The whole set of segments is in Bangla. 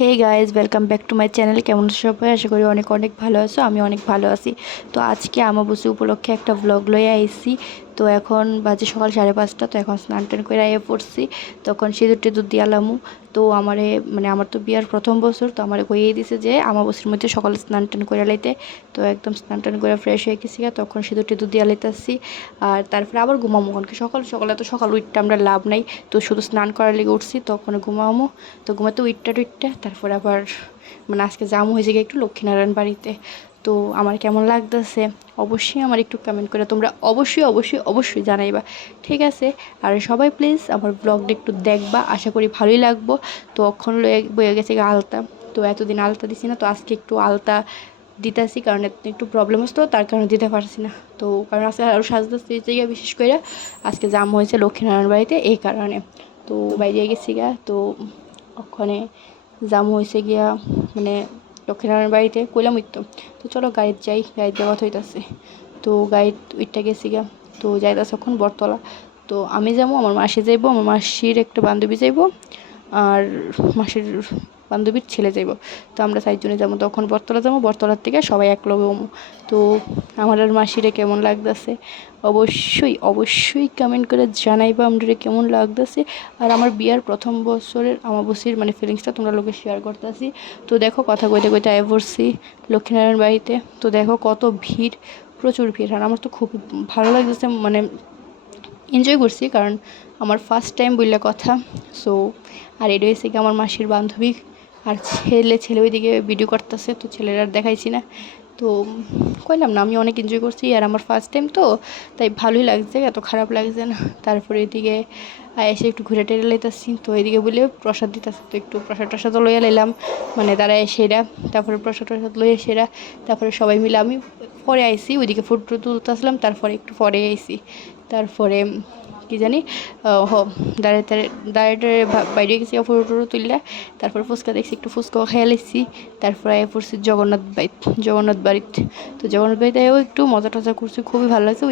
Hey guys welcome back to my channel. কেমন আছো সবাই? আশা করি অনেক অনেক ভালো আছো। আমি অনেক ভালো আছি। তো আজকে আমাবস্যা উপলক্ষে একটা ব্লগ লয়ে আইছি। তো এখন বাজে সকাল 5:30। তো এখন স্নান টান করে আইয়ে পড়ছি। তখন সিঁদুর টিঁদুর দিয়ালামু। তো আমার তো বিয়ার প্রথম বছর, তো আমারে কইয়ে দিছে যে আমাবস্যার মধ্যে সকালে স্নান টান করে লাইতে। তো একদম স্নান টান করে ফ্রেশ হয়ে গেছি। তখন সিঁদুর টিঁদুর দিয়া লাইতেছি। আর তারপরে আবার ঘুমামো, কারণ সকাল সকালে তো সকাল উঠতে আমরা লাভ নাই। তো শুধু স্নান করার লেগে উঠছি, তখন ঘুমামো। তো ঘুমাতে উইটটা টুইটটা তারপর আবার আজকে জামু হয়েছে গিয়ে একটু লক্ষ্মীনারায়ণ বাড়িতে। তো আমার কেমন লাগতেছে অবশ্যই আমার একটু কমেন্ট করে তোমরা অবশ্যই অবশ্যই অবশ্যই জানাইবা, ঠিক আছে? আর সবাই প্লিজ আমার ব্লগটা একটু দেখবা, আশা করি ভালোই লাগবো। তো অক্ষণ লয়ে বয়ে গেছে গিয়ে আলতা। তো এতদিন আলতা দিছি না, তো আজকে একটু আলতা দিতেছি, কারণ একটু প্রবলেম হতো, তার কারণে দিতে পারছি না। তো কারণ আজকে আরও সাজতে গিয়ে বিশেষ করে আজকে জাম হয়েছে লক্ষ্মীনারায়ণ বাড়িতে, এই কারণে। তো বাইরে গেছি গা। তো ওখানে জামু হয়েছে গিয়া মানে লক্ষ্মীনারায়ণ বাড়িতে কইলাম উঠতো। তো চলো গাড়িতে যাই, গাড়িতে যাওয়া হইতাছে। তো গাড়িতে উঠটা গেছি গা। তো যাইতাছে এখন বটতলা। তো আমি যাবো, আমার মাসি যাইবো, আমার মাসির একটা বান্ধবী যাইবো, আর মাসির বান্ধবীর ছেলে যাইব। তো আমরা 4 জনে যাবো। তখন বটতলা যাবো, বটতলার থেকে সবাই এক লগে হমু। তো আমার আর মাসিরে কেমন লাগতেছে অবশ্যই অবশ্যই কমেন্ট করে জানাইবা আমরা কেমন লাগতেছে। আর আমার বিয়ার প্রথম বছরের আমাবস্যার ফিলিংসটা তোমরা লোকে শেয়ার করতেছি। তো দেখো কথা কইতে কইতে আয় পড়ছি লক্ষ্মীনারায়ণ বাড়িতে। তো দেখো কত ভিড়, প্রচুর ভিড়। আর আমার তো খুব ভালো লাগতেছে, এনজয় করছি, কারণ আমার ফার্স্ট টাইম বললে কথা। সো আর এটা হয়েছে কি আমার মাসির বান্ধবী আর ছেলে ওইদিকে ভিডিও করতেছে। তো ছেলেরা আর দেখাইছি না। তো কইলাম না, আমি অনেক এনজয় করছি, আর আমার ফার্স্ট টাইম তো তাই ভালোই লাগছে, এত খারাপ লাগছে না। তারপরে এদিকে এসে একটু ঘুরে টেরে লাইতেছি। তো এদিকে বলে প্রসাদ দিতেছে, তো একটু প্রসাদ টসাদও লইয়া লাইলাম, তারা এসেরা। তারপরে প্রসাদ টসাদ লইয়া সেরা। তারপরে সবাই মিলে আমি পরে আইসি, ওইদিকে ফটো তুলতে আসলাম, তারপরে একটু পরে আইসি। তারপরে কি জানি দাঁড়িয়ে দাঁড়িয়ে দাঁড়িয়ে বাইরে গেছি ফটো টটো তুললে। তারপর ফুচকা দেখছি, একটু ফুচকাও খেয়ে লাইছি। তারপরে পড়ছি জগন্নাথ বাড়িতে। তো জগন্নাথ বাড়িতেও একটু মজা টজা করছি, খুবই ভালো লাগছে।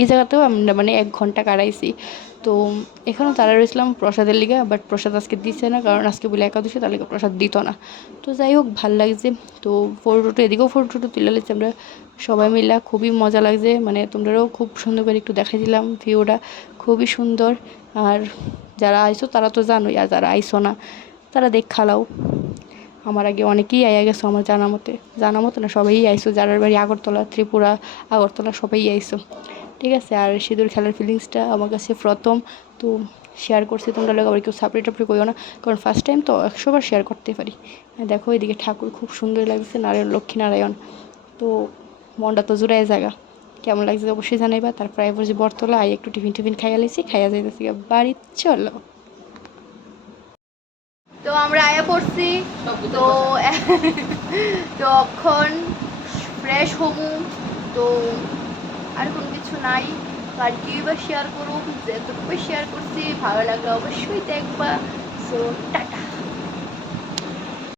এই জায়গাতেও আমরা 1 ঘন্টা কাটাইছি। তো এখানেও তারা রয়েছিলাম প্রসাদের লিগে, বাট প্রসাদ আজকে দিচ্ছে না, কারণ আজকে বলে একাদশী, তার লিগে প্রসাদ দিত না। তো যাই হোক, ভাল লাগছে। তো ফটো টটো এদিকেও ফটো টটো তুলে নিচ্ছি আমরা সবাই মিলে, খুবই মজা লাগছে। তোমরাও খুব সুন্দর করে একটু দেখাই দিলাম, ভিউটা খুবই সুন্দর। আর যারা আইসো তারা তো জানোই, আর যারা আইসো না তারা দেখালাও। আমার আগে অনেকেই আইয়া গেছো, আমার জানা মতো না, সবাই আইসো। যারা বাড়ি আগরতলা, ত্রিপুরা, আগরতলা সবাই আইসো, ঠিক আছে? আর সিঁদুর খেলার ফিলিংসটা আমার কাছে প্রথম। তো শেয়ার করছি, তোমরা লোক আবার কেউ সাপড়ি টাপড়ি করিও না, কারণ ফার্স্ট টাইম তো 100বার শেয়ার করতে পারি। দেখো এদিকে ঠাকুর খুব সুন্দর লাগছে, লক্ষ্মীনারায়ণ। তো মনটা তো জুড়াই জায়গা, কেমন লাগছে অবশ্যই জানাইবা। তারপর আই বলছি বটতলা, আই একটু টিফিন টিফিন খাইয়া লাইছি, খাইয়া যাইতেছি বাড়ি। চলো, তো আমরা আয়া পড়ছি। তো তখন ফ্রেশ হমু। তো আর কোনো কিছু নাই। তো আর কি বা শেয়ার করুক, যেটুকু শেয়ার করছি ভালো লাগলে অবশ্যই দেখবা। So tata.